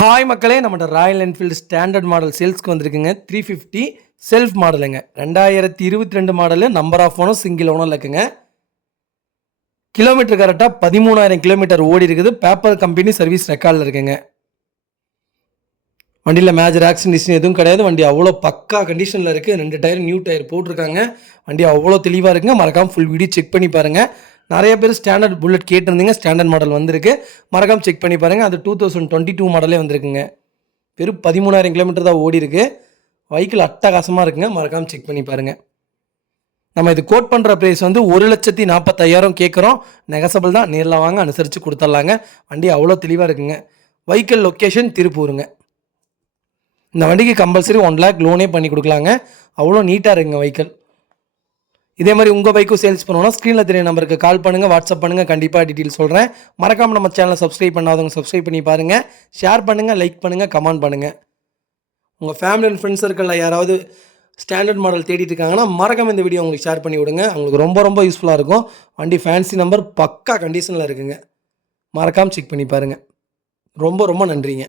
Hi மக்களே, நம்மளோட Royal Enfield standard model சேல்ஸ்க்கு வந்திருக்குங்க. 350 செல்ஃப் மாடலுங்க. 2022 model. Number of owner single ஓனரில் இருக்குங்க. கிலோமீட்டர் கரெக்டாக 13,000 கிலோமீட்டர் ஓடி இருக்குது. பேப்பர் கம்பெனி சர்வீஸ் ரெக்கார்டில் இருக்குங்க. வண்டியில் மேஜர் ஆக்சிடென்ட் எதுவும் கிடையாது. வண்டி அவ்வளோ பக்கா கண்டிஷனில் இருக்குது. 2 டயர் நியூ டயர் போட்டிருக்காங்க. வண்டி அவ்வளோ தெளிவாக இருக்குங்க. மறக்காமல் ஃபுல் வீடியோ செக் பண்ணி பாருங்கள். நிறைய பேர் ஸ்டாண்டர்ட் புல்லட் கேட்டிருந்தீங்க. ஸ்டாண்டர்ட் மாடல் வந்திருக்கு. மறக்காமல் செக் பண்ணி பாருங்கள். அது 2022 மாடலே வந்திருக்குங்க. வெறும் 13,000 கிலோமீட்டர் தான் ஓடி இருக்கு. வெஹிக்கிள் அட்டகாசமாக இருக்குங்க. மறக்காமல் செக் பண்ணி பாருங்கள். நம்ம இது கோட் பண்ணுற ப்ரைஸ் வந்து 1,45,000 கேட்குறோம். நெகசபிள் தான். நேரில் வாங்க, அனுசரித்து கொடுத்துட்லாங்க. வண்டி அவ்வளோ தெளிவாக இருக்குங்க. வெஹிக்கிள் லொக்கேஷன் திருப்பூருங்க. இந்த வண்டிக்கு கம்பல்சரி 1 லேக் லோனே பண்ணி கொடுக்கலாங்க. அவ்வளோ நீட்டாக இருக்குங்க வெஹிக்கிள். இதே மாதிரி உங்கள் பைக்கும் சேல்ஸ் பண்ணணும்னா ஸ்க்ரீனில் தெரிய நம்பருக்கு கால் பண்ணுங்கள், வாட்ஸ்அப் பண்ணுங்கள். கண்டிப்பாக டீட்டெயில் சொல்கிறேன். மறக்காமல் நம்ம சேனலை சப்ஸ்கிரைப் பண்ணாதவங்க சப்ஸ்கிரைப் பண்ணி பாருங்கள். ஷேர் பண்ணுங்கள், லைக் பண்ணுங்கள், கமெண்ட் பண்ணுங்கள். உங்கள் ஃபேமிலி அண்ட் ஃப்ரெண்ட்ஸ் சர்க்கிளில் யாராவது ஸ்டாண்டர்ட் மாடல் தேடிட்டு இருக்காங்கன்னா மறக்காமல் இந்த வீடியோ உங்களுக்கு ஷேர் பண்ணி விடுங்க. அவங்களுக்கு ரொம்ப ரொம்ப யூஸ்ஃபுல்லாக இருக்கும். வண்டி ஃபேன்சி நம்பர் பக்கா கண்டிஷனில் இருக்குங்க. மறக்காமல் செக் பண்ணி பாருங்கள். ரொம்ப ரொம்ப நன்றிங்க.